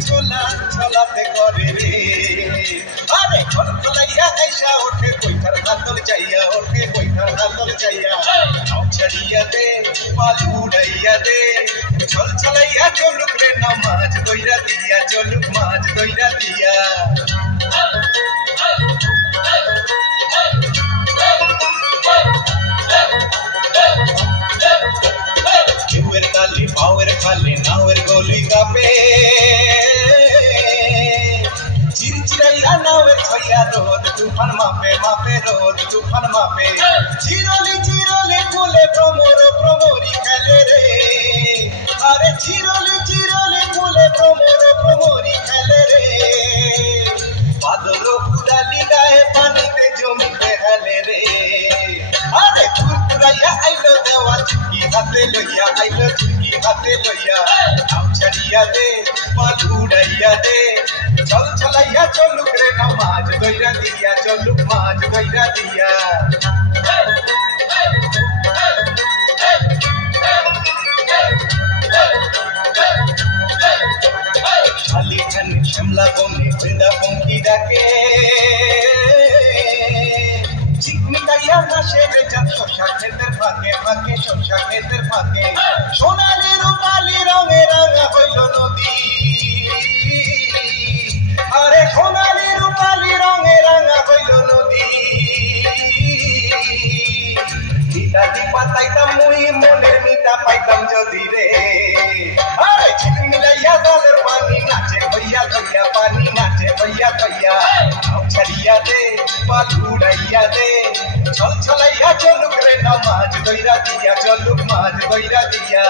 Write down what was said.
ছোলা ছলাতে করে রে আরে ঘর খোলাইয়া আইসা ওঠে কইঠার হাতল চাইয়া ওঠে কইঠার হাতল চাইয়া নাও ছাড়িয়া দে পাল উড়াইয়া দে ছল ছলাইয়া চলুক রে নামাজ দইরা দিয়া চলুক মাঝ দইরা দিয়া ঢেউয়ের তালে পাওয়ের খালে নাওয়ের গলি কাপে চিরচিরাইয়া নাওয়ের ছইয়া রোদ তুফান মাপে মাপে রোদ তুফান মাপে চিরলি চিরলে কোলে ভ্রমর ভ্রমরি খেলে রে আরে চিরলি চিরলে কোলে ভ্রমর ভ্রমরি খেলে রে বাদল উড়ালি গায়ে পানিতে জমিতে হেলে রে আরে কুরকুরাইয়া আইলো দেওয়া চুকি হাতে লইয়া আইলো চুকি হাতে লইয়া নাও ছাড়িয়া দে পাল উড়াইয়া দে চল চলাইয়া চলুক রে নামাজ দইরা দিয়া চলুক মাঝ দইরা দিয়া শালি খান শ্যামলা বনে বৃন্দাবঙ্গী ডাকে চিকমিকাইয়া হাসে রে চাঁদ শশা ক্ষেতের ফাঁকে ফাঁকে শশা ক্ষেতের ফাঁকে সোনালি রূপালি রঙে রাঙা হইল নদী আরে সোনালি রূপালি রঙে রাঙা হইল নদী মিতালি পাতাইতাম মুই মনের মিতা পাইতাম যদি রে আরে ঝিলমিলাইয়া জলের পানি নাচে ভইয়া ভইয়া পানি নাচে ভইয়া ভইয়া নাও ছাড়িয়া দে পাল উড়াইয়া দে ছল ছলাইয়া চলুক রে নামাজ দইরা দিয়া চলুক মাঝ দইরা দিয়া